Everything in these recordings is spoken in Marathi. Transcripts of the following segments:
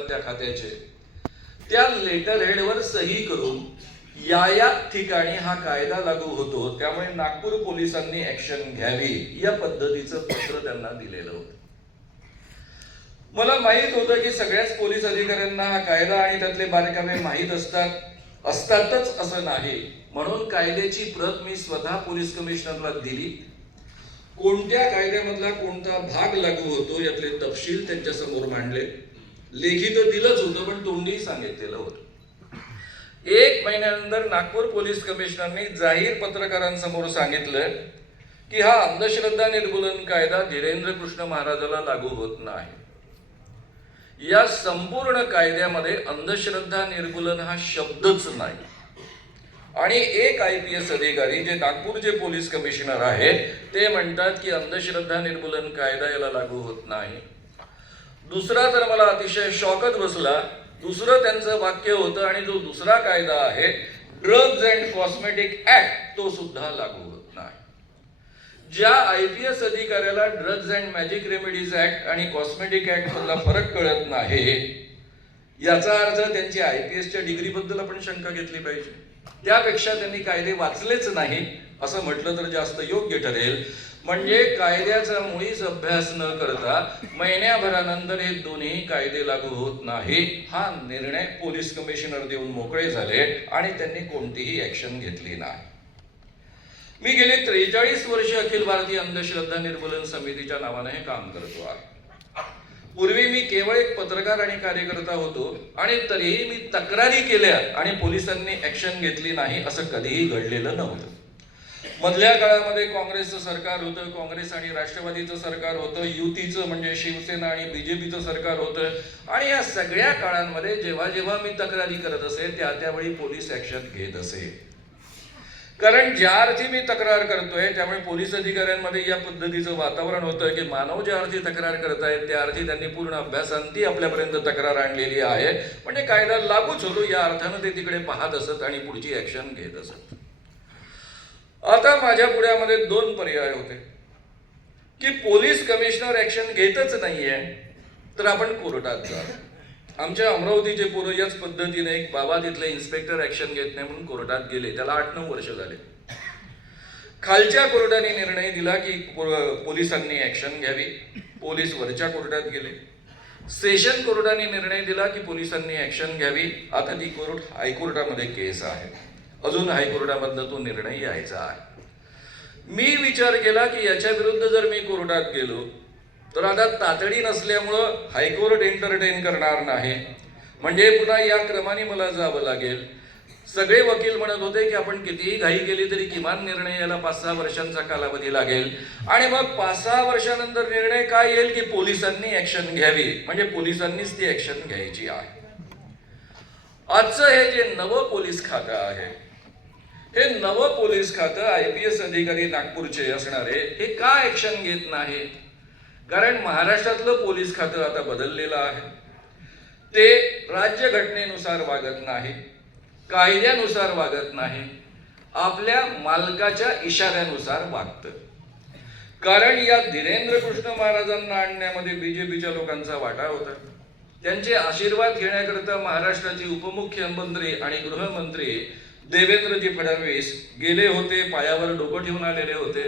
त्या खात्याचे त्या लेटर हेडवर सही करून या ठिकाणी हा कायदा लागू होतो, त्यामुळे नागपूर पोलिसांनी ऍक्शन घ्यावी या पद्धतीचं पत्र त्यांना दिलेलं होतं. मला माहित होतं की सगळ्याच पोलीस अधिकाऱ्यांना हा कायदा आणि त्यातले बारकावे माहीत असतातच असं नाही, म्हणून कायद्याची प्रत मी स्वतः पोलीस कमिशनरला दिली. कोणत्या कायद्यामधला कोणता भाग लागू होतो यातले तपशील त्यांच्या समोर मांडले. लेखी तर दिलंच होतं, पण तोंडीही सांगितलेलं होतं. 1 महिन्यानंतर नागपूर पोलीस कमिशनरने जाहीर पत्रकारांसमोर सांगितलं की हा अंधश्रद्धा निर्मूलन कायदा धीरेंद्र कृष्ण महाराजाला लागू होत नाही. या संपूर्ण कायद्यामध्ये अंधश्रद्धा निर्मूलन हा शब्दच नाही. आणि एक IPS अधिकारी जे नागपूरचे पोलीस कमिशनर आहे ते म्हणतात की अंधश्रद्धा निर्मूलन कायदा याला लागू होत नाही. दुसरा तर मला अतिशय शॉकच बसला. दुसरं त्यांचं वाक्य होतं, आणि जो दुसरा कायदा आहे ड्रग्ज अँड कॉस्मेटिक ऍक्ट तो सुद्धा लागू होत नाही. ज्या IPS अधिकाऱ्याला drugs and magic remedies act आणि कॉस्मेटिक ऍक्ट मधला फरक कळत नाही, याचा अर्थ त्यांची IPSच्या डिग्रीबद्दल आपण शंका घेतली पाहिजे. त्यापेक्षा त्यांनी कायदे वाचलेच नाही असं म्हटलं तर जास्त योग्य ठरेल. म्हणजे कायद्याचा मुळीच अभ्यास न करता महिन्याभरानंतर हे दोन्ही कायदे लागू होत नाही हा निर्णय पोलीस कमिशनर देऊन मोकळे झाले आणि त्यांनी कोणतीही ऍक्शन घेतली नाही. मी गेले 43 वर्ष अखिल भारतीय अंधश्रद्धा निर्मूलन समितीच्या नावाने हे काम करतो आहे. पूर्वी मी केवळ एक पत्रकार आणि कार्यकर्ता होतो, आणि तरीही मी तक्रारी केल्या आणि पोलिसांनी ऍक्शन घेतली नाही असं कधीही घडलेलं नव्हतं. मधल्या काळामध्ये काँग्रेसचं सरकार होतं, काँग्रेस आणि राष्ट्रवादीचं सरकार होतं, युतीचं म्हणजे शिवसेना आणि BJPचं सरकार होतं. आणि या सगळ्या काळांमध्ये जेव्हा जेव्हा मी तक्रारी करत असे त्यावेळी पोलीस ऍक्शन घेत असे. कारण ज्या अर्थी मी तक्रार करतोय त्यामुळे पोलीस अधिकाऱ्यांमध्ये या पद्धतीचं वातावरण होतं की मानव ज्या अर्थी तक्रार करतायत त्या अर्थी त्यांनी पूर्ण अभ्यासांती आपल्यापर्यंत तक्रार आणलेली आहे. म्हणजे कायदा लागूच होतो या अर्थानं ते तिकडे पाहत असत आणि पुढची ऍक्शन घेत असत. आता माझ्या पुढ्यामध्ये 2 पर्याय होते की पोलीस कमिशनर ऍक्शन घेतच नाहीये तर आपण कोर्टात जा. आमच्या अमरावतीचे पोरं याच पद्धतीने एक बाबा तिथले इन्स्पेक्टर ऍक्शन घेत नाही म्हणून कोर्टात गेले. त्याला 8-9 वर्ष झाले. खालच्या कोर्टाने निर्णय दिला की पोलिसांनी ऍक्शन घ्यावी. पोलीस वरच्या कोर्टात गेले. सेशन कोर्टाने निर्णय दिला की पोलिसांनी ऍक्शन घ्यावी. आता ती कोर्ट हायकोर्टामध्ये केस आहे. अजून हायकोर्टामधनं तो निर्णय यायचा आहे. मी विचार केला की याच्या विरुद्ध जर मी कोर्टात गेलो तर आता तातडी नसल्यामुळं हायकोर्ट एंटरटेन करणार नाही, म्हणजे पुन्हा या क्रमाने मला जावं लागेल. सगळे वकील म्हणत होते की आपण कितीही घाई केली तरी किमान निर्णय याला 5-6 वर्षांचा कालावधी लागेल. आणि मग 5-6 वर्षानंतर निर्णय काय येईल की पोलिसांनी ऍक्शन घ्यावी, म्हणजे पोलिसांनीच ती ऍक्शन घ्यायची आहे. आजचं हे जे नवं पोलीस खातं आहे, हे नवं पोलीस खातं IPS अधिकारी नागपूरचे असणारे हे का ऍक्शन घेत नाही? कारण महाराष्ट्रातलं पोलीस खातं आता बदललेलं आहे. ते राज्यघटनेनुसार वागत नाही, कायद्यानुसार वागत नाही, आपल्या मालकाच्या इशाऱ्यानुसार वागतं. कारण या धीरेंद्र कृष्ण महाराजांना आणण्यामध्ये BJPच्या लोकांचा वाटा होता. त्यांचे आशीर्वाद घेण्याकरता महाराष्ट्राचे उपमुख्यमंत्री आणि गृहमंत्री देवेंद्रजी फडणवीस गेले होते, पायावर डोकं ठेवून आलेले होते.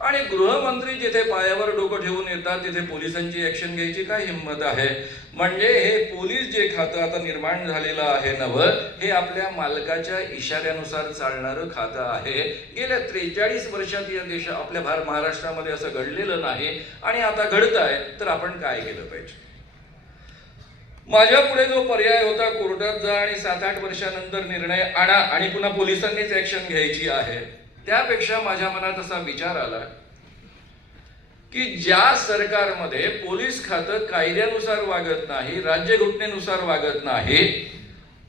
आणि गृहमंत्री जिथे पायावर डोकं ठेवून येतात तिथे पोलिसांची ऍक्शन घ्यायची काय हिंमत आहे? म्हणजे हे पोलीस जे खातं आता निर्माण झालेलं आहे नवं, हे आपल्या मालकाच्या इशाऱ्यानुसार चालणारं खातं आहे. गेल्या 43 वर्षात या आपल्या महाराष्ट्रामध्ये असं घडलेलं नाही, आणि आता घडत आहे. तर आपण काय केलं पाहिजे? माझ्या पुढे जो पर्याय होता कोर्टात जा आणि 7-8 वर्षानंतर निर्णय आणा आणि पुन्हा पोलिसांनीच ऍक्शन घ्यायची आहे, त्यापेक्षा माझ्या मनात असा विचार आला की ज्या सरकारमध्ये पोलीस खातं कायद्यानुसार वागत नाही, राज्यघटनेनुसार वागत नाही,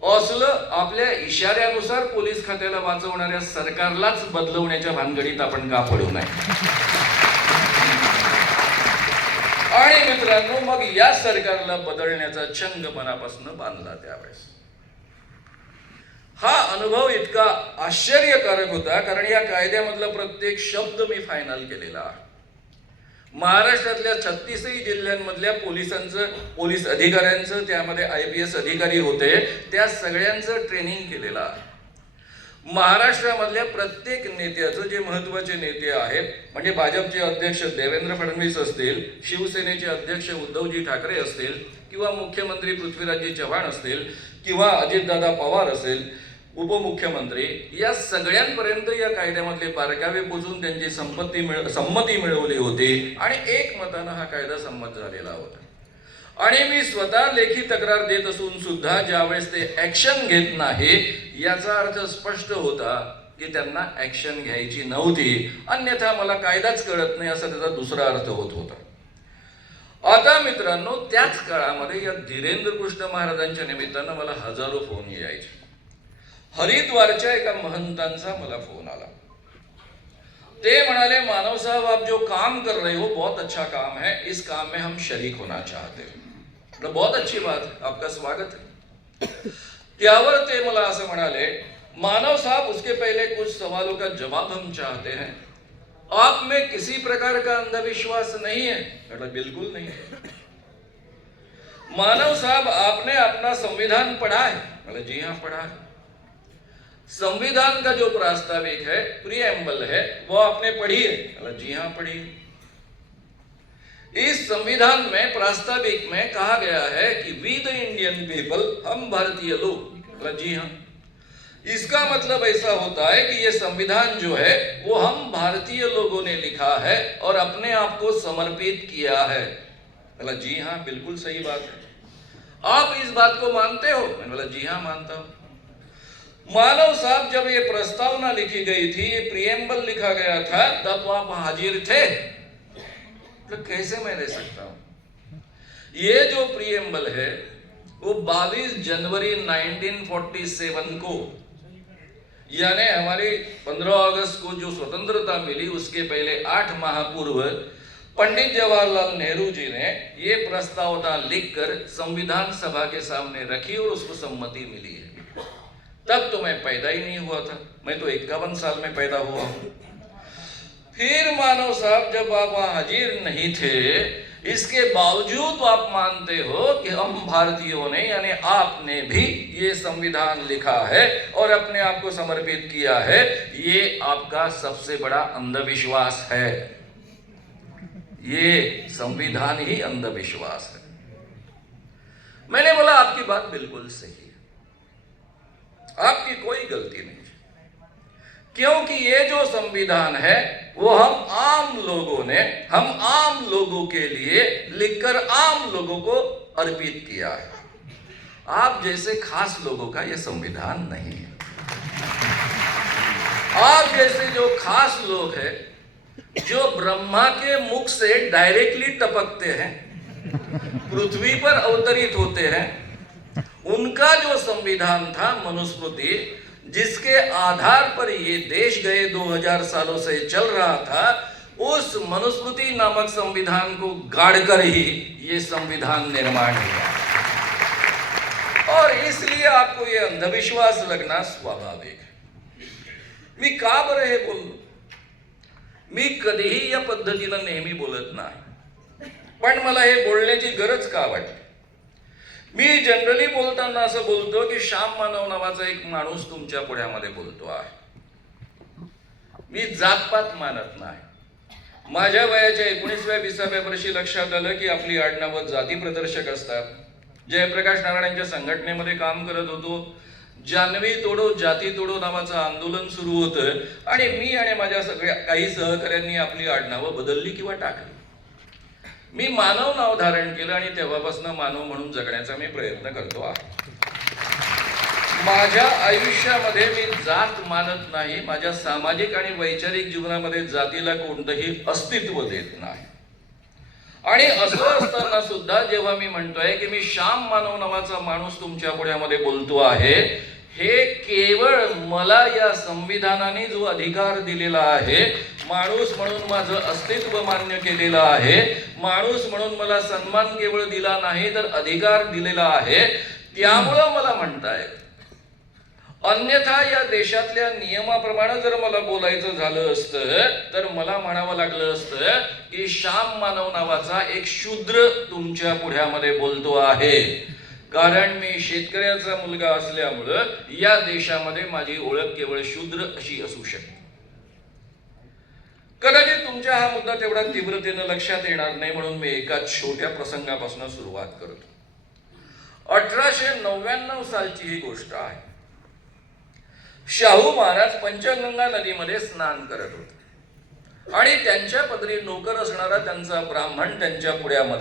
असलं आपल्या इशाऱ्यानुसार पोलीस खात्याला वाचवणाऱ्या सरकारलाच बदलवण्याच्या भानगडीत आपण का पडू नये? आणि मित्रांनो, मग या सरकारला बदलण्याचा चंग मनापासून बांधला. त्यावेळेस हा अनुभव इतका आश्चर्यकारक होता कारण या कायद्यामधला प्रत्येक शब्द मी फायनल केलेला आहे. महाराष्ट्रातल्या 36 जिल्ह्यांमधल्या पोलीस अधिकाऱ्यांचं, त्यामध्ये IPS अधिकारी होते, त्या सगळ्यांचं ट्रेनिंग केलेलं आहे. महाराष्ट्रामधल्या प्रत्येक नेत्याचं, जे महत्वाचे नेते आहेत, म्हणजे भाजपचे अध्यक्ष देवेंद्र फडणवीस असतील, शिवसेनेचे अध्यक्ष उद्धवजी ठाकरे असतील, किंवा मुख्यमंत्री पृथ्वीराजजी चव्हाण असतील, किंवा अजितदादा पवार असेल, उपमुख्यमंत्री, या सगळ्यांपर्यंत या कायद्यामधले बारकावे पोचून त्यांची संमती मिळवली होती आणि एकमतानं हा कायदा संमत झालेला होता. आणि मी स्वतः लेखी तक्रार देत असून सुद्धा ज्यावेळेस ते ऍक्शन घेत नाही, याचा अर्थ स्पष्ट होता की त्यांना ऍक्शन घ्यायची नव्हती, अन्यथा मला कायदाच कळत नाही असा त्याचा दुसरा अर्थ होत होता. आता मित्रांनो, त्याच काळामध्ये या धीरेंद्र कृष्ण महाराजांच्या निमित्तानं मला हजारो फोन यायचे. हरिद्वारच्या एका महंतांचा मला फोन आला. ते म्हणाले, मानव साहब, आप जो काम कर रहे हो बहुत अच्छा काम है, इस काम में हम शरीक होना चाहते हैं. बहुत अच्छी बात है, आपका स्वागत है. त्यावर ते मला असं म्हणाले, मानव साहब, उसके पहले कुछ सवालों का जवाब हम चाहते हैं. आप में किसी प्रकार का अंधविश्वास नहीं है? मतलब बिल्कुल नहीं है. मानव साहब, आपने अपना संविधान पढ़ा है? मतलब जी हाँ, पढ़ा है. संविधान का जो प्रास्ताविक है, प्रीएम्बल है, वो आपने पढ़ी है? मतलब जी हाँ, पढ़ी है. इस संविधान में, प्रास्ताविक में कहा गया है कि वी द इंडियन पीपल, हम भारतीय लोग. मतलब जी हाँ. इसका मतलब ऐसा होता है कि ये संविधान जो है वो हम भारतीय लोगों ने लिखा है और अपने आप को समर्पित किया है. मतलब जी हाँ, बिल्कुल सही बात है. आप इस बात को मानते हो? मैंने बोला जी हाँ, मानता हूं. मानव साहब, जब ये प्रस्तावना लिखी गई थी, ये प्रीएम्बल लिखा गया था, तब आप हाजिर थे? तो कैसे मैं रह सकता हूं? ये जो प्रीएम्बल है वो 22 जनवरी 1947 को, यानी हमारी 15 अगस्त को जो स्वतंत्रता मिली, उसके पहले 8 माह पूर्व पंडित जवाहरलाल नेहरू जी ने ये प्रस्तावना लिखकर संविधान सभा के सामने रखी और उसको सम्मति मिली है. तब तो मैं पैदा ही नहीं हुआ था, मैं तो 51 साल में पैदा हुआ हूं. फिर मानव साहब, जब आप वहां हाजिर नहीं थे, इसके बावजूद आप मानते हो कि हम भारतीयों ने, यानी आपने भी ये संविधान लिखा है और अपने आप को समर्पित किया है. ये आपका सबसे बड़ा अंधविश्वास है. ये संविधान ही अंधविश्वास है. मैंने बोला, आपकी बात बिल्कुल सही है, आपकी कोई गलती नहीं, क्योंकि ये जो संविधान है वो हम आम लोगों के लिए लिखकर आम लोगों को अर्पित किया है. आप जैसे खास लोगों का ये संविधान नहीं है. आप जैसे जो खास लोग हैं, जो ब्रह्मा के मुख से डायरेक्टली टपकते हैं, पृथ्वी पर अवतरित होते हैं, उनका जो संविधान था, मनुस्मृति, जिसके आधार पर ये देश गए 2000 सालों से चल रहा था, उस मनुस्मृति नामक संविधान को गाड़कर ही ये संविधान निर्माण हुआ. और इसलिए आपको ये अंधविश्वास लगना स्वाभाविक है. मी का बरं हे बोललो? मी कधीही या पद्धतीनं नेहमी बोलत नाही, पण मला हे बोलण्याची गरज का वाटली? मी जनरली बोलताना असं बोलतो की श्याम मानव नावाचा एक माणूस तुमच्या पुढ्यामध्ये बोलतो आहे. मी जातपात मानत नाही. माझ्या वयाच्या 19व्या-20व्या वर्षी लक्षात आलं की आपली आडनावं जाती प्रदर्शक असतात. जयप्रकाश नारायणांच्या संघटनेमध्ये काम करत होतो. जानवी तोडो जाती तोडो नावाचं आंदोलन सुरू होतं आणि मी आणि माझ्या सगळ्या काही सहकाऱ्यांनी आपली आडनावं बदलली किंवा टाकली. मी मानव नाव धारण केलं आणि तेव्हापासून मानव म्हणून जगण्याचा मी प्रयत्न करतो आहे. माझ्या आयुष्यामध्ये मी जात मानत नाही. माझ्या सामाजिक आणि वैचारिक जीवनामध्ये जातीला कोणतंही अस्तित्व देत नाही. आणि असं असताना सुद्धा जेव्हा मी म्हणतोय की मी श्याम मानव नावाचा माणूस तुमच्या पुढ्यामध्ये बोलतो आहे, हे केवळ मला या संविधानाने जो अधिकार दिलेला आहे, माणूस म्हणून माझं अस्तित्व मान्य केलेलं आहे, माणूस म्हणून मला सन्मान केवळ दिला नाही तर अधिकार दिलेला आहे, त्यामुळं मला म्हणताय. अन्यथा या देशातल्या नियमाप्रमाणे जर मला बोलायचं झालं असतं तर मला म्हणावं लागलं असतं की श्याम मानव नावाचा एक शूद्र तुमच्या पुढ्यामध्ये बोलतो आहे, कारण मी शेतकऱ्याचा मुलगा असल्यामुळं या देशामध्ये माझी ओळख केवळ शूद्र अशी असू शकते. कदाचित तुमच्या हा मुद्दा तेवढा तीव्रतेनं लक्षात येणार नाही, म्हणून मी एका छोट्या प्रसंगापासून सुरुवात करतो. 1899 सालची ही गोष्ट आहे. शाहू महाराज पंचगंगा नदीमध्ये स्नान करत होते आणि त्यांच्या पदरी नोकर असणारा त्यांचा ब्राह्मण त्यांच्या पुढ्यामध्ये